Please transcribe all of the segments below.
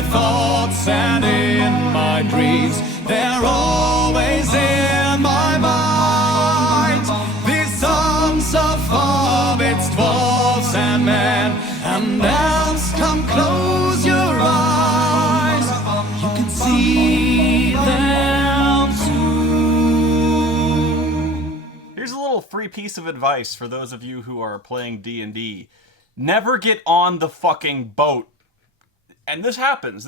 my thoughts and in my dreams. They're always in my mind. These songs of hobbits, dwarves and men, and elves, come close your eyes. You can see them too. Here's a little free piece of advice for those of you who are playing D&D. Never get on the fucking boat. And this happens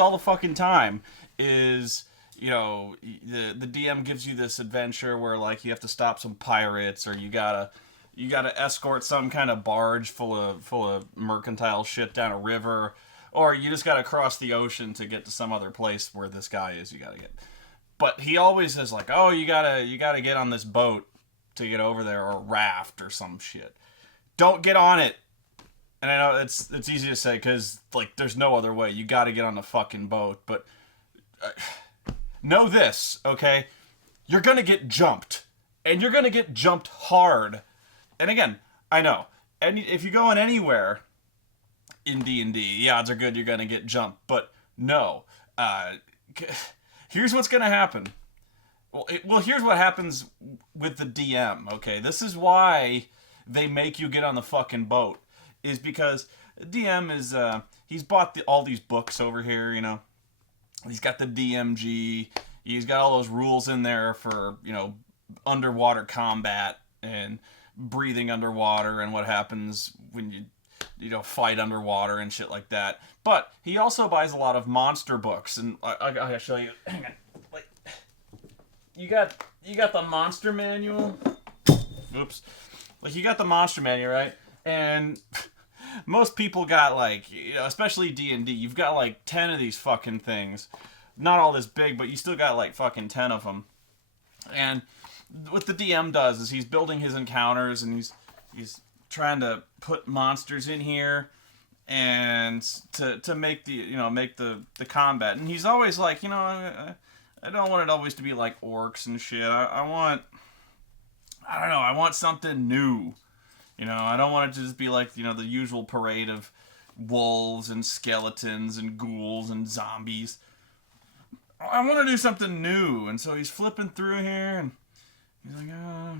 all the fucking time, is, you know, the DM gives you this adventure where, like, you have to stop some pirates, or you gotta escort some kind of barge full of mercantile shit down a river, or you just gotta cross the ocean to get to some other place where this guy is you gotta get. But he always is like, oh, you gotta get on this boat to get over there, or raft or some shit. Don't get on it. And I know it's easy to say because, like, there's no other way. You got to get on the fucking boat. But know this, okay? You're going to get jumped. And you're going to get jumped hard. And again, I know. And if you're going anywhere in D&D, the odds are good you're going to get jumped. But no. Here's what's going to happen. Well, here's what happens with the DM, okay? This is why they make you get on the fucking boat. Is because the DM is, he's bought all these books over here, you know. He's got the DMG. He's got all those rules in there for, you know, underwater combat and breathing underwater and what happens when you know, fight underwater and shit like that. But he also buys a lot of monster books, and I gotta show you. Hang on. Like, you got the monster manual. Oops. Like, you got the monster manual, right? And most people got, like, you know, especially D&D, you've got like 10 of these fucking things. Not all this big, but you still got like fucking 10 of them. And what the DM does is he's building his encounters, and he's trying to put monsters in here and to make the combat. And he's always like, you know, I don't want it always to be like orcs and shit. I want something new. You know, I don't want it to just be like, you know, the usual parade of wolves and skeletons and ghouls and zombies. I want to do something new. And so he's flipping through here, and he's like, I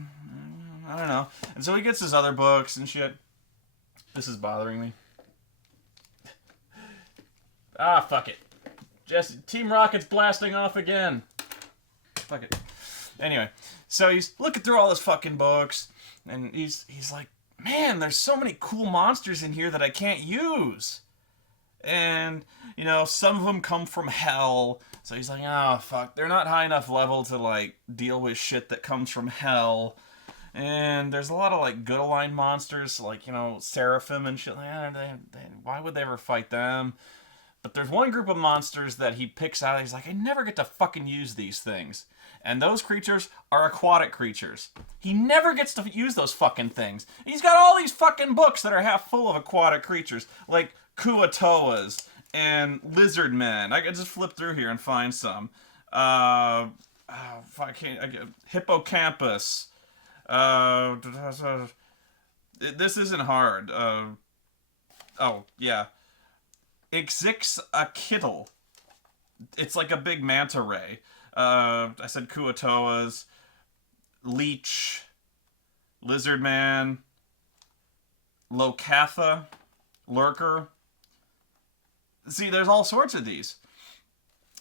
don't know. And so he gets his other books and shit. This is bothering me. Fuck it. Jesse, Team Rocket's blasting off again. Fuck it. Anyway, so he's looking through all his fucking books, and he's like, man, there's so many cool monsters in here that I can't use. And, you know, some of them come from hell. So he's like, oh, fuck. They're not high enough level to, like, deal with shit that comes from hell. And there's a lot of, like, good aligned monsters, like, you know, Seraphim and shit. Why would they ever fight them? But there's one group of monsters that he picks out. He's like, I never get to fucking use these things. And those creatures are aquatic creatures. He never gets to use those fucking things. He's got all these fucking books that are half full of aquatic creatures, like Kuatoas and lizard men. I can just flip through here and find some. Hippocampus. This isn't hard. Oh, yeah. Ixixakitl. It's like a big manta ray. I said Kuatoas, Leech, Lizard Man, Locatha, Lurker. See, there's all sorts of these.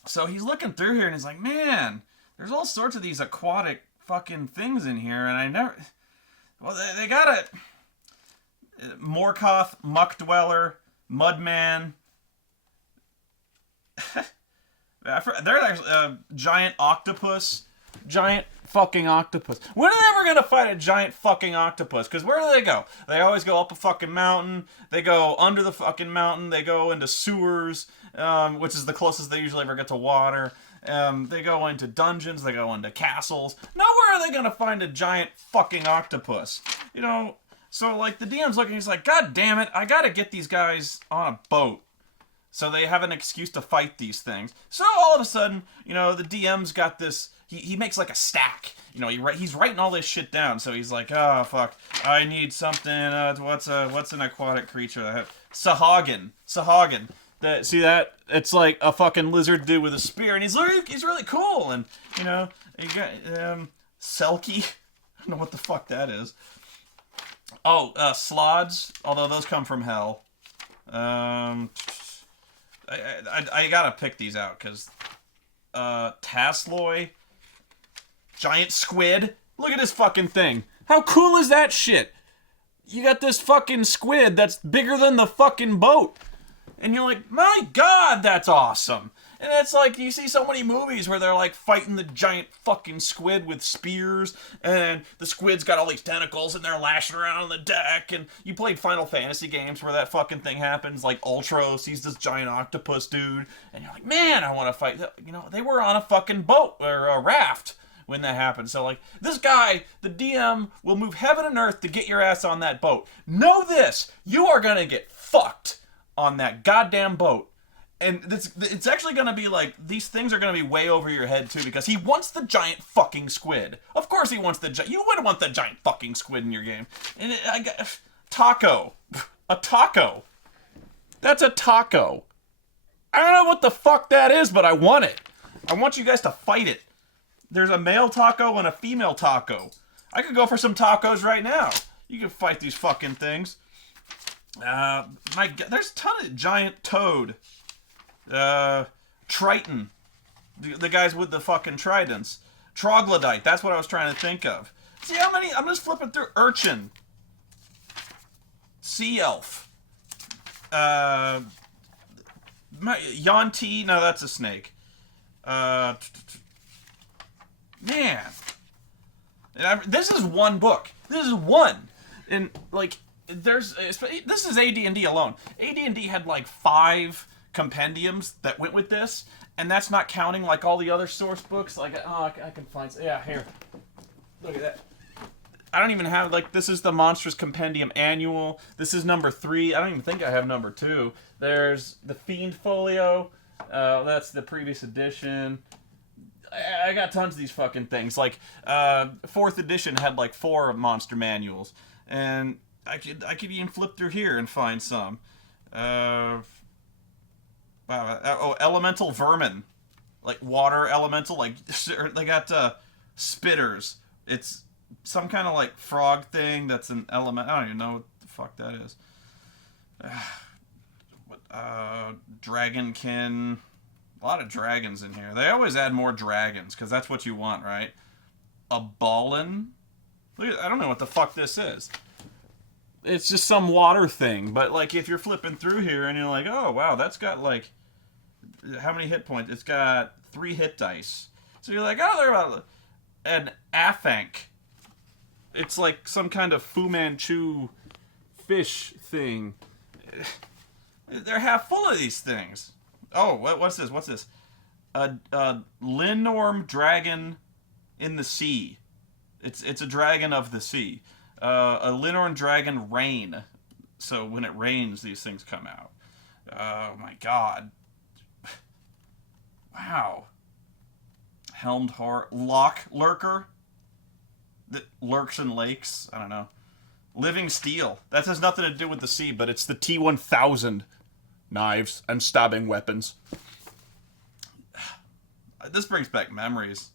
So he's looking through here and he's like, man, there's all sorts of these aquatic fucking things in here, and I never... Well, they got it. Morkoth, Muck Dweller, Mudman... They're like giant octopus. Giant fucking octopus. When are they ever gonna fight a giant fucking octopus? Because where do they go? They always go up a fucking mountain. They go under the fucking mountain. They go into sewers, which is the closest they usually ever get to water. They go into dungeons. They go into castles. Nowhere are they gonna find a giant fucking octopus. You know, so like the DM's looking, he's like, God damn it, I gotta get these guys on a boat. So they have an excuse to fight these things. So all of a sudden, you know, the DM's got this... He makes like a stack. You know, he's writing all this shit down. So he's like, oh, fuck. I need something. What's an aquatic creature? Sahagin. See that? It's like a fucking lizard dude with a spear, and he's really cool. And you know, you got Selkie. I don't know what the fuck that is. Oh, Slods. Although those come from hell. I gotta pick these out because Tasloy, giant squid. Look at this fucking thing. How cool is that shit? You got this fucking squid that's bigger than the fucking boat. And you're like, my God, that's awesome. And it's like, you see so many movies where they're like fighting the giant fucking squid with spears, and the squid's got all these tentacles and they're lashing around on the deck. And you played Final Fantasy games where that fucking thing happens, like Ultra sees this giant octopus dude, and you're like, man, I want to fight. You know, they were on a fucking boat or a raft when that happened. So like, this guy, the DM, will move heaven and earth to get your ass on that boat. Know this, you are gonna get fucked on that goddamn boat. And it's actually gonna be like, these things are gonna be way over your head too, because he wants the giant fucking squid. Of course he wants you wouldn't want the giant fucking squid in your game. And I got taco. A taco. That's a taco. I don't know what the fuck that is, but I want it. I want you guys to fight it. There's a male taco and a female taco. I could go for some tacos right now. You can fight these fucking things. My God, there's a ton of giant toad. Triton. The guys with the fucking tridents. Troglodyte, that's what I was trying to think of. See how many? I'm just flipping through. Urchin. Sea elf. Yonti, no, that's a snake. Man. This is one book. This is one. And, like, this is AD&D alone. AD&D had, like, 5 compendiums that went with this, and that's not counting, like, all the other source books. Like, I can find... Yeah, here. Look at that. I don't even have, like, this is the Monstrous Compendium Annual. This is number 3. I don't even think I have number 2. There's the Fiend Folio. That's the previous edition. I got tons of these fucking things. Like, 4th edition had, like, 4 monster manuals. And I could even flip through here and find some. Elemental vermin. Like, water elemental. Like, they got, spitters. It's some kind of, like, frog thing that's an element. I don't even know what the fuck that is. Dragonkin. A lot of dragons in here. They always add more dragons, because that's what you want, right? A ballin? Look at, I don't know what the fuck this is. It's just some water thing, but, like, if you're flipping through here and you're like, oh, wow, that's got, like, how many hit points? It's got 3 hit dice. So you're like, oh, they're about an Afank. It's like some kind of Fu Manchu fish thing. They're half full of these things. Oh, what's this? What's this? A Linorm dragon in the sea. It's a dragon of the sea. A Linorm dragon rain. So when it rains, these things come out. Oh my God. Wow. Helmed Horror. Lock Lurker. That lurks in lakes. I don't know. Living Steel. That has nothing to do with the sea, but it's the T-1000. Knives and stabbing weapons. This brings back memories.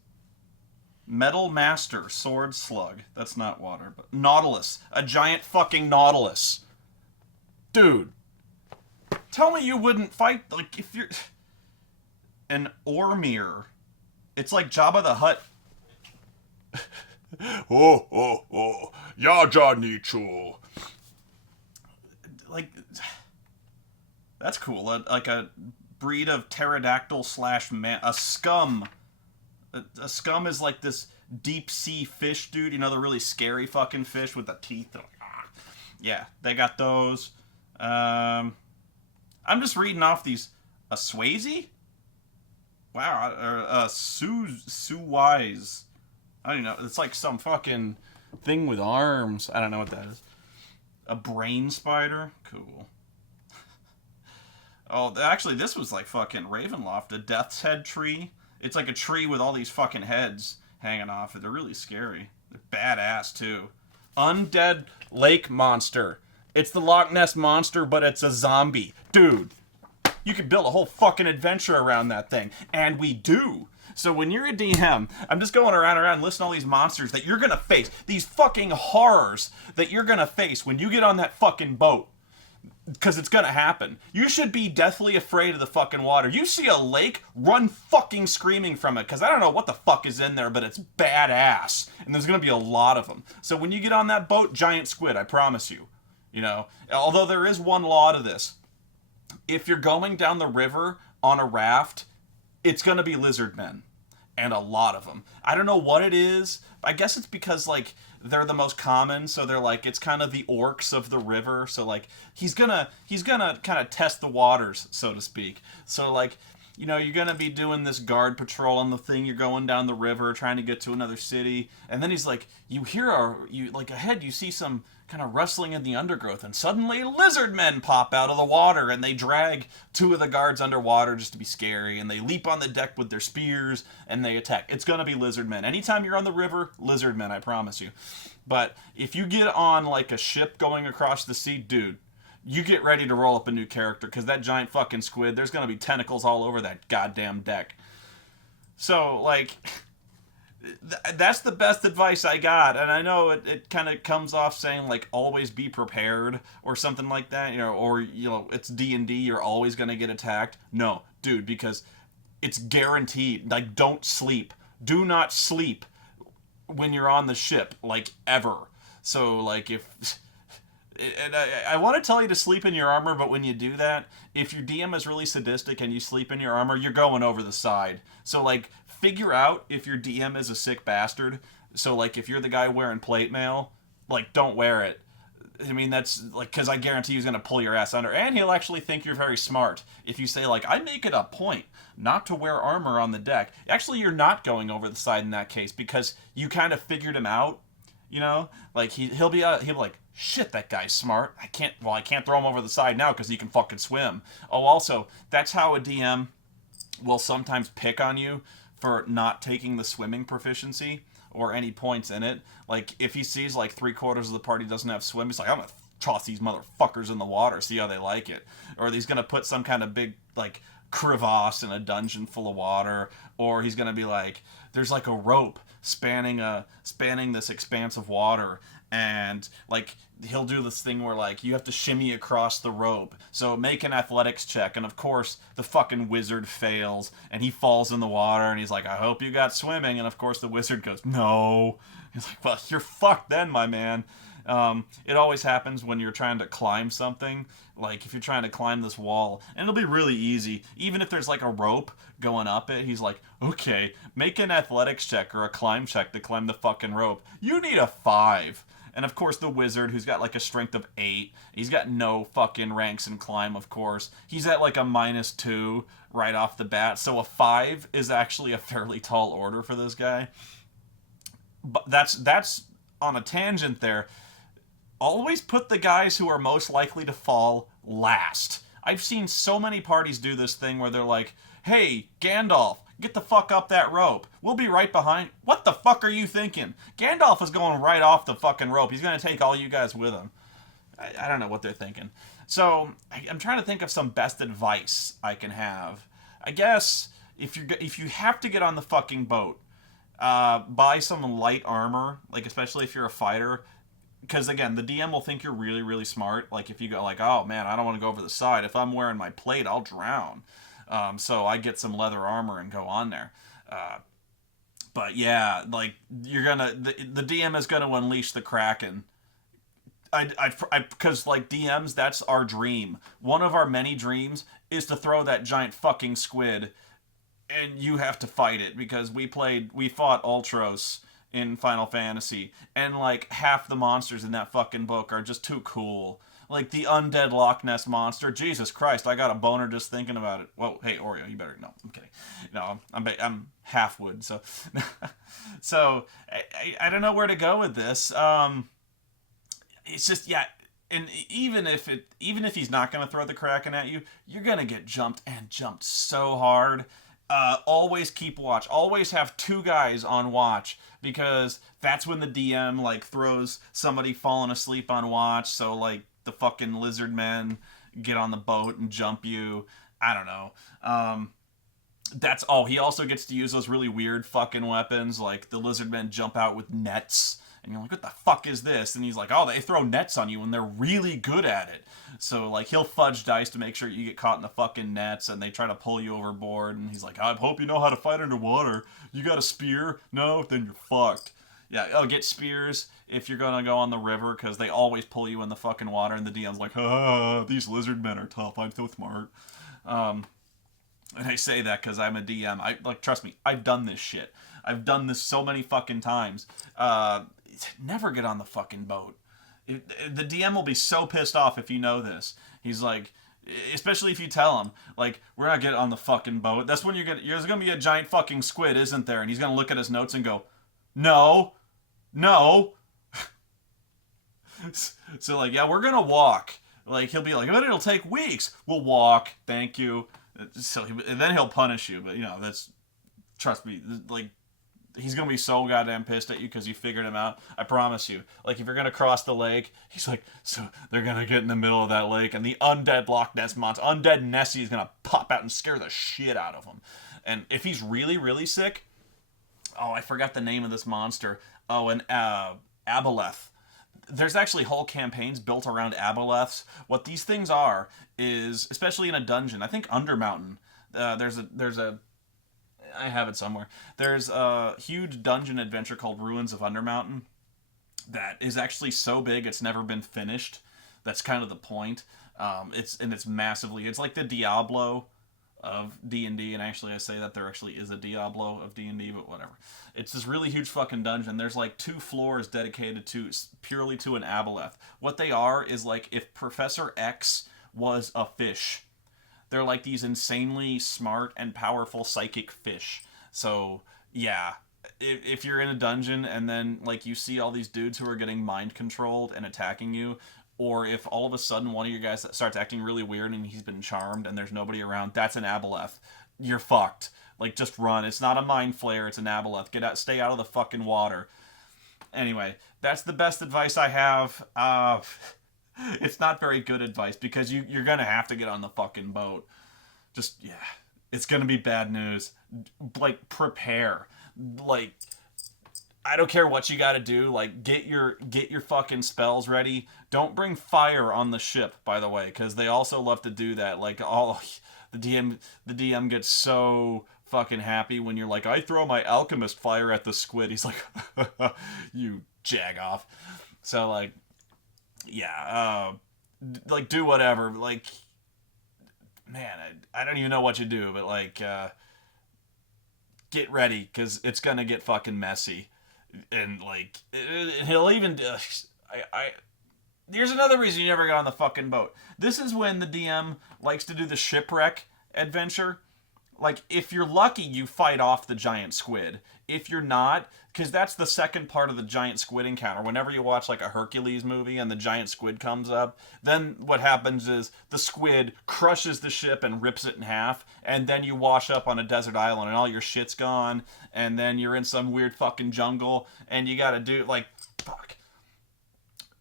Metal Master, Sword Slug. That's not water, but Nautilus. A giant fucking Nautilus. Dude. Tell me you wouldn't fight, like, if you're... An Ormir. It's like Jabba the Hutt. Yaja Nichu. Like... That's cool. Like a breed of pterodactyl / man. A scum. A scum is like this deep sea fish, dude. You know, the really scary fucking fish with the teeth. Like, ah. Yeah, they got those. I'm just reading off these. A Swayze? Wow. Or Suwise. I don't know. It's like some fucking thing with arms. I don't know what that is. A brain spider? Cool. Oh, actually, this was like fucking Ravenloft, a Death's Head tree. It's like a tree with all these fucking heads hanging off it. They're really scary. They're badass, too. Undead Lake Monster. It's the Loch Ness Monster, but it's a zombie. Dude. You could build a whole fucking adventure around that thing. And we do. So when you're a DM, I'm just going around listing all these monsters that you're gonna face. These fucking horrors that you're gonna face when you get on that fucking boat. Because it's gonna happen. You should be deathly afraid of the fucking water. You see a lake, run fucking screaming from it. Because I don't know what the fuck is in there, but it's badass. And there's gonna be a lot of them. So when you get on that boat, giant squid, I promise you. You know, although there is one law to this. If you're going down the river on a raft, it's gonna be lizard men. And a lot of them. I don't know what it is. I guess it's because, like, they're the most common, so they're like, it's kind of the orcs of the river. So, like, he's gonna kind of test the waters, so to speak. So, like, you know, you're gonna be doing this guard patrol on the thing. You're going down the river, trying to get to another city, and then he's like, you hear like ahead, you see some kind of rustling in the undergrowth, and suddenly lizard men pop out of the water, and they drag two of the guards underwater just to be scary, and they leap on the deck with their spears, and they attack. It's gonna be lizard men. Anytime you're on the river, lizard men, I promise you. But if you get on, like, a ship going across the sea, dude, you get ready to roll up a new character, because that giant fucking squid, there's gonna be tentacles all over that goddamn deck. So, like... that's the best advice I got, and I know it kind of comes off saying, like, always be prepared or something like that, you know, or, you know, it's D&D, you're always gonna get attacked. No, dude, because it's guaranteed. Like, don't sleep. Do not sleep when you're on the ship, like, ever. So, like, if... And I want to tell you to sleep in your armor, but when you do that, if your DM is really sadistic and you sleep in your armor, you're going over the side. So, like, figure out if your DM is a sick bastard. So, like, if you're the guy wearing plate mail, like, don't wear it. I mean, that's, like, because I guarantee he's going to pull your ass under. And he'll actually think you're very smart. If you say, like, I make it a point not to wear armor on the deck. Actually, you're not going over the side in that case, because you kind of figured him out. You know, like, he'll be like, shit, that guy's smart. I can't throw him over the side now because he can fucking swim. Oh, also, that's how a DM will sometimes pick on you for not taking the swimming proficiency or any points in it. Like, if he sees, like, 3/4 of the party doesn't have swim, he's like, I'm gonna toss these motherfuckers in the water, see how they like it. Or he's gonna put some kind of big, like, crevasse in a dungeon full of water, or he's gonna be like, there's, like, a rope spanning this expanse of water, and, like, he'll do this thing where, like, you have to shimmy across the rope. So make an athletics check, and of course the fucking wizard fails, and he falls in the water, and he's like, I hope you got swimming, and of course the wizard goes, no. He's like, well, you're fucked then, my man. It always happens when you're trying to climb something. Like, if you're trying to climb this wall, and it'll be really easy, even if there's, like, a rope going up it, he's like, okay, make an athletics check or a climb check to climb the fucking rope. You need a 5. And of course the wizard, who's got, like, a strength of 8, he's got no fucking ranks in climb, of course. He's at, like, a -2 right off the bat, so a 5 is actually a fairly tall order for this guy. But that's on a tangent there. Always put the guys who are most likely to fall last. I've seen so many parties do this thing where they're like, hey, Gandalf, get the fuck up that rope. We'll be right behind. What the fuck are you thinking? Gandalf is going right off the fucking rope. He's going to take all you guys with him. I don't know what they're thinking. So I'm trying to think of some best advice I can have. I guess if you have to get on the fucking boat, buy some light armor, like, especially if you're a fighter. Because, again, the DM will think you're really, really smart. Like, if you go, like, oh, man, I don't want to go over the side. If I'm wearing my plate, I'll drown. So I get some leather armor and go on there. But, yeah, like, you're going to... The DM is going to unleash the Kraken. Because, like, DMs, that's our dream. One of our many dreams is to throw that giant fucking squid, and you have to fight it. Because we fought Ultros in Final Fantasy, and, like, half the monsters in that fucking book are just too cool. Like, the undead Loch Ness monster. Jesus Christ, I got a boner just thinking about it. Whoa, hey, Oreo, you better... No, I'm kidding. No, I'm half wood, so... So, I don't know where to go with this. It's just, yeah, and even if he's not going to throw the Kraken at you, you're going to get jumped, and jumped so hard. Always keep watch. Always have 2 guys on watch, because that's when the DM, like, throws somebody falling asleep on watch, so, like, the fucking lizard men get on the boat and jump you. I don't know. That's oh, he also gets to use those really weird fucking weapons, like the lizard men jump out with nets, and you're like, what the fuck is this? And he's like, oh, they throw nets on you, and they're really good at it. So like he'll fudge dice to make sure you get caught in the fucking nets, and they try to pull you overboard. And he's like, I hope you know how to fight underwater. You got a spear? No, then you're fucked. Yeah, oh, get spears if you're gonna go on the river, because they always pull you in the fucking water, and the DM's like, these lizard men are tough. I'm so smart. And I say that because I'm a DM. I like, trust me, I've done this shit. I've done this so many fucking times. Never get on the fucking boat. The DM will be so pissed off if you know this. He's like, especially if you tell him, like, we're not getting on the fucking boat. That's when there's gonna be a giant fucking squid, isn't there? And he's gonna look at his notes and go, no. So like, yeah, we're gonna walk. Like, he'll be like, but it'll take weeks. We'll walk. Thank you. So and then he'll punish you, but that's, trust me, like, he's gonna be so goddamn pissed at you because you figured him out. I promise you. Like, if you're gonna cross the lake, he's like, so they're gonna get in the middle of that lake, and the undead Loch Ness monster, undead Nessie, is gonna pop out and scare the shit out of him. And if he's really, really sick, oh, I forgot the name of this monster. Oh, an aboleth. There's actually whole campaigns built around aboleths. What these things are is, especially in a dungeon, I think Undermountain, there's a I have it somewhere. There's a huge dungeon adventure called Ruins of Undermountain that is actually so big it's never been finished. That's kind of the point. It's massively, it's like the Diablo of D&D, and actually I say that there actually is a Diablo of D&D, but whatever. It's this really huge fucking dungeon. There's like 2 floors dedicated to purely to an aboleth. What they are is like if Professor X was a fish. They're like these insanely smart and powerful psychic fish. So yeah, if you're in a dungeon and then like you see all these dudes who are getting mind controlled and attacking you, or if all of a sudden one of your guys starts acting really weird and he's been charmed and there's nobody around, that's an aboleth. You're fucked. Like, just run. It's not a mind flayer, it's an aboleth. Get out, stay out of the fucking water. Anyway, that's the best advice I have. It's not very good advice because you're gonna have to get on the fucking boat. Just, yeah, it's gonna be bad news. Like, prepare. Like, I don't care what you gotta do. Like, get your fucking spells ready. Don't bring fire on the ship, by the way, because they also love to do that. Like, the DM gets so fucking happy when you're like, I throw my alchemist fire at the squid. He's like, you jag off. So like, yeah, like, do whatever. Like, man, I don't even know what you do, but like, get ready because it's gonna get fucking messy. And like, he'll even here's another reason you never got on the fucking boat. This is when the DM likes to do the shipwreck adventure. Like, if you're lucky, you fight off the giant squid. If you're not, because that's the second part of the giant squid encounter. Whenever you watch like a Hercules movie and the giant squid comes up, then what happens is the squid crushes the ship and rips it in half, and then you wash up on a desert island and all your shit's gone, and then you're in some weird fucking jungle, and you gotta do, like, fuck.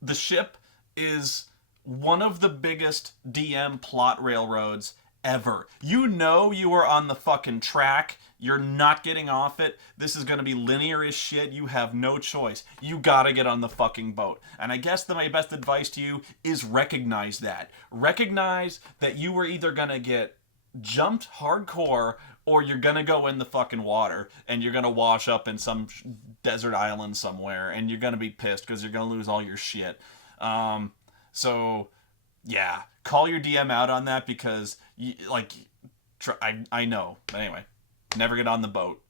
The ship is one of the biggest DM plot railroads ever. You know you are on the fucking track. You're not getting off it. This is going to be linear as shit. You have no choice. You gotta get on the fucking boat. And I guess my best advice to you is recognize that. Recognize that you were either going to get jumped hardcore or you're going to go in the fucking water and you're going to wash up in some desert island somewhere and you're going to be pissed because you're going to lose all your shit. So yeah, call your DM out on that because, I know. But anyway, never get on the boat.